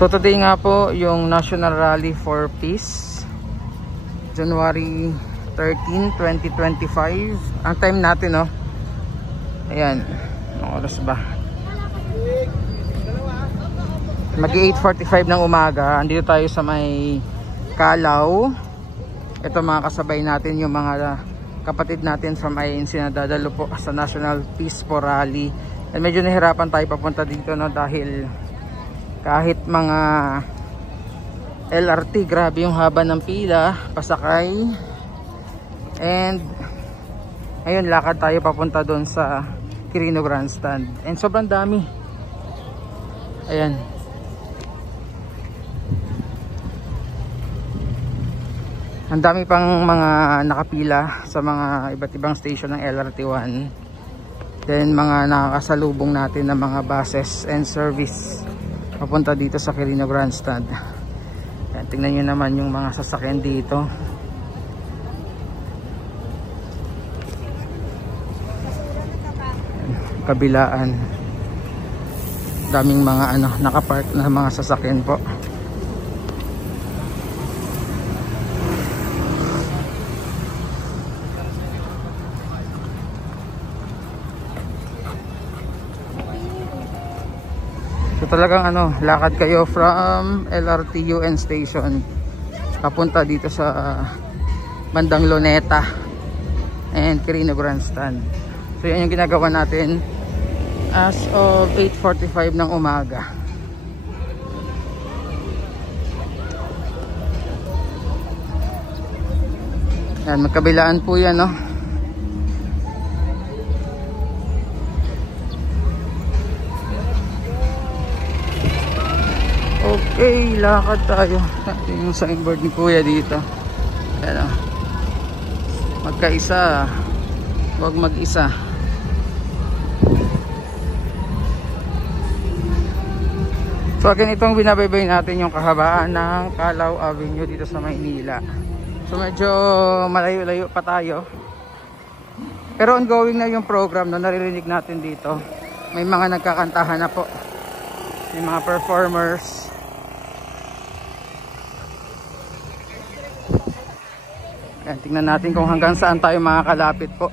So today nga po yung National Rally for Peace, January 13, 2025. Ang time natin, no? Ayan, anong oras ba? Mag-8:45 ng umaga. Andito tayo sa may Calao. Ito mga kasabay natin, yung mga kapatid natin from INC na dadalo po sa National Peace for Rally. And medyo nahirapan tayo papunta dito, no? Dahil kahit mga LRT, grabe yung haba ng pila, pasakay. And ayun, lakad tayo papunta doon sa Quirino Grandstand. And sobrang dami. Ayan. Ang dami pang mga nakapila sa mga iba't ibang station ng LRT1. Then mga nakakasalubong natin na mga buses and service papunta dito sa Quirino Grandstand. Ayan, tingnan nyo naman yung mga sasakyan dito. Ayan, kabilaan. Daming mga nakapark na mga sasakyan po. Talagang lakad kayo from LRT UN station papunta dito sa bandang Luneta and Quirino Grandstand. So yan yung ginagawa natin as of 8:45 ng umaga. Yan, magkabilaan po yan, no? Okay, lakad tayo. Yung signboard ni Kuya dito. Ayan, magkaisa, huwag mag-isa. So again, itong binabaybay natin yung kahabaan ng Calao Avenue dito sa Maynila. So medyo malayo-layo pa tayo. Pero ongoing na yung program na naririnig natin dito. May mga nagkakantahan na po. May mga performers. Ayan, tingnan natin kung hanggang saan tayo makakalapit po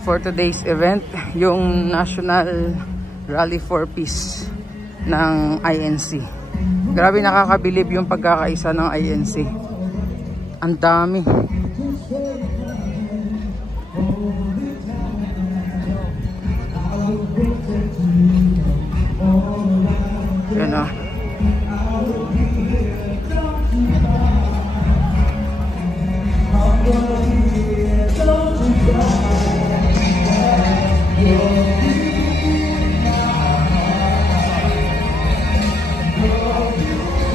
for today's event, yung National Rally for Peace ng INC. Grabe, nakakabilib yung pagkakaisa ng INC. Ang dami. Yan o.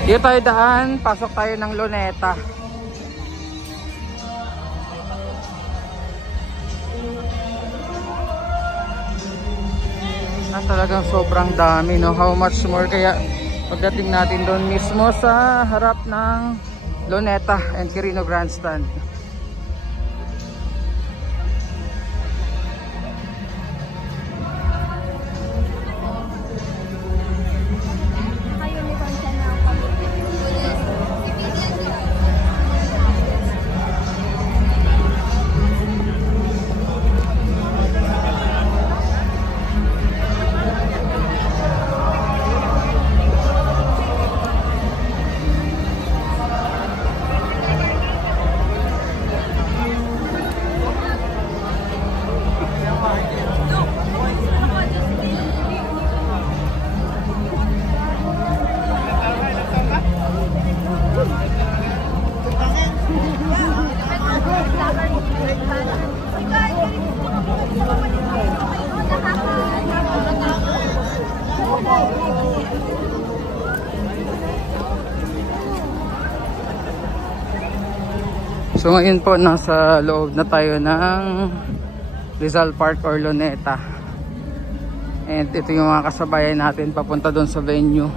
Dito tayo daan, pasok tayo ng Luneta. Talagang sobrang dami, no? How much more kaya pagdating natin doon mismo sa harap ng Luneta and Quirino Grandstand. So ngayon po nasa loob na tayo ng Rizal Park or Luneta. And ito yung mga kasabayan natin papunta doon sa venue.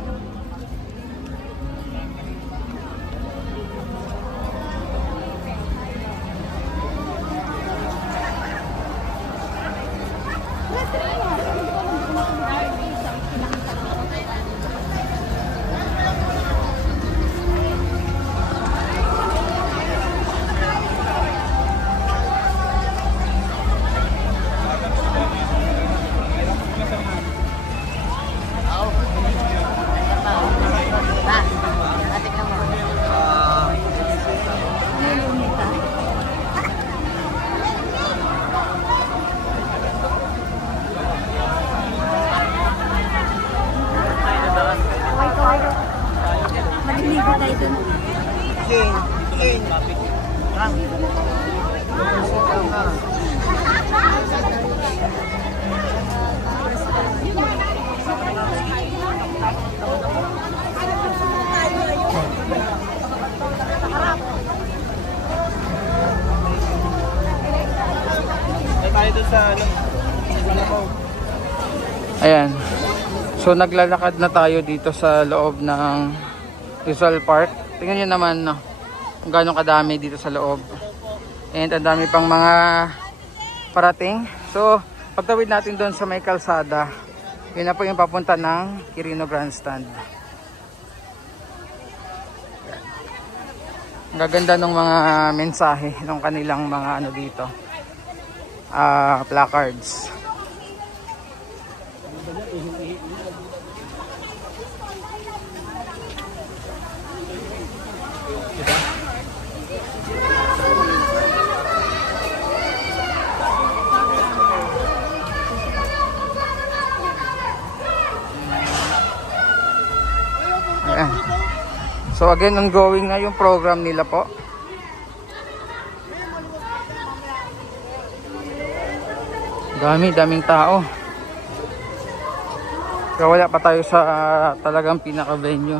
tayo doon sa ano. Ayan. So naglalakad na tayo dito sa loob ng Rizal Park. Tingnan nyo naman no, kung gaano kadami dito sa loob. And ang dami pang mga parating. So pagtawid natin doon sa may kalsada, yun na po yung papunta ng Quirino Grandstand. Ang gaganda ng mga mensahe ng kanilang mga ano dito, placards. Ayan. So again, ongoing na yung program nila po. Daming tao. Kaya wala pa tayo sa talagang pinaka-venue.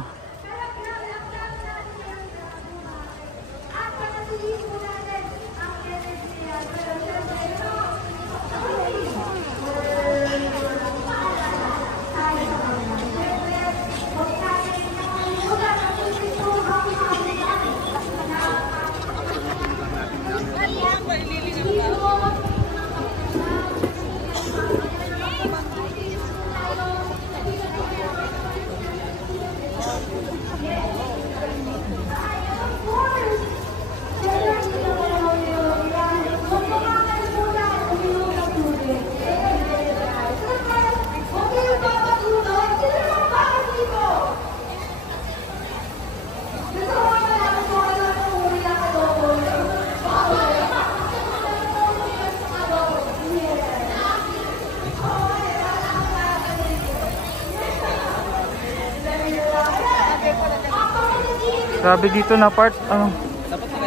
Grabe dito na part,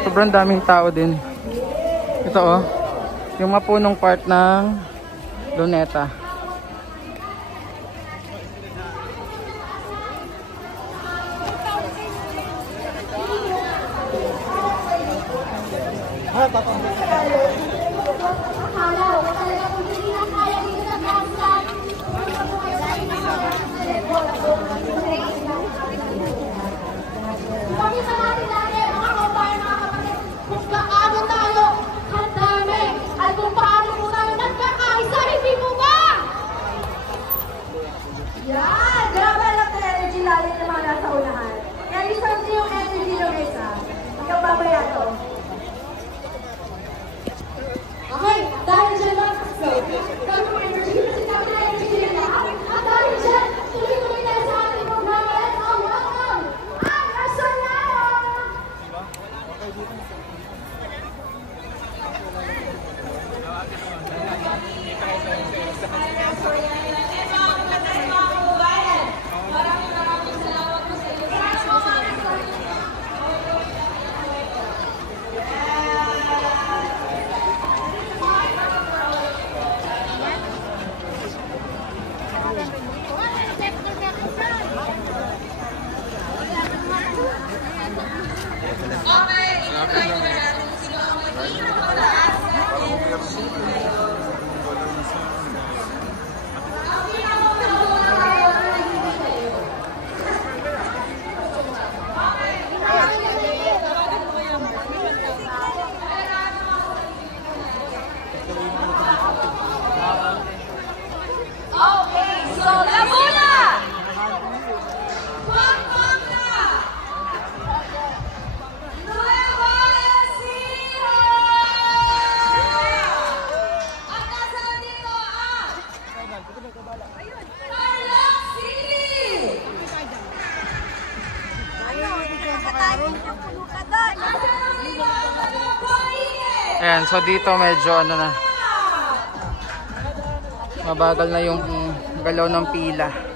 sobrang daming tao din. Ito oh, yung mapunong part ng Luneta. Ayan, so dito medyo ano na, mabagal na yung galaw ng pila.